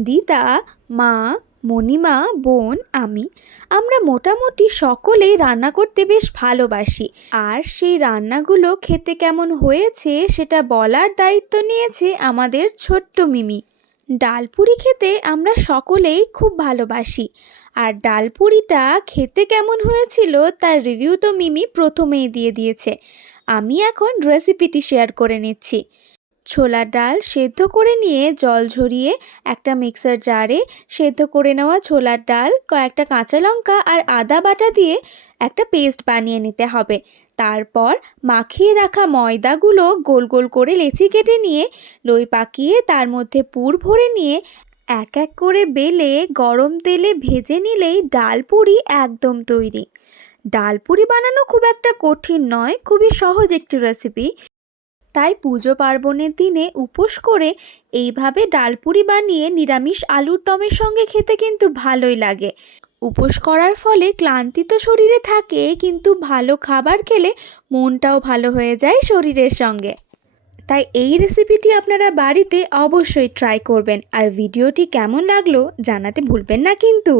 দিদা, মা, মণিমা, বোন, আমরা মোটামুটি সকলেই রান্না করতে বেশ ভালোবাসি। আর সেই রান্নাগুলো খেতে কেমন হয়েছে সেটা বলার দায়িত্ব নিয়েছে আমাদের ছোট্ট মিমি। ডালপুরি খেতে আমরা সকলেই খুব ভালোবাসি। আর ডালপুরিটা খেতে কেমন হয়েছিল তার রিভিউ তো মিমি প্রথমেই দিয়ে দিয়েছে। আমি এখন রেসিপিটি শেয়ার করে নিচ্ছি। ছোলার ডাল সেদ্ধ করে নিয়ে জল ঝরিয়ে একটা মিক্সার জারে সেদ্ধ করে নেওয়া ছোলার ডাল, কয়েকটা কাঁচা লঙ্কা আর আদা বাটা দিয়ে একটা পেস্ট বানিয়ে নিতে হবে। তারপর মাখিয়ে রাখা ময়দাগুলো গোল গোল করে লেচি কেটে নিয়ে লই পাকিয়ে তার মধ্যে পুর ভরে নিয়ে এক এক করে বেলে গরম তেলে ভেজে নিলেই ডালপুরি একদম তৈরি। ডালপুরি বানানো খুব একটা কঠিন নয়, খুবই সহজ একটি রেসিপি। তাই পুজো পার্বণের দিনে উপোস করে এইভাবে ডালপুরি বানিয়ে নিরামিষ আলুর দমের সঙ্গে খেতে কিন্তু ভালোই লাগে। উপোস করার ফলে ক্লান্তি তো শরীরে থাকে, কিন্তু ভালো খাবার খেলে মনটাও ভালো হয়ে যায় শরীরের সঙ্গে। তাই এই রেসিপিটি আপনারা বাড়িতে অবশ্যই ট্রাই করবেন। আর ভিডিওটি কেমন লাগলো জানাতে ভুলবেন না কিন্তু।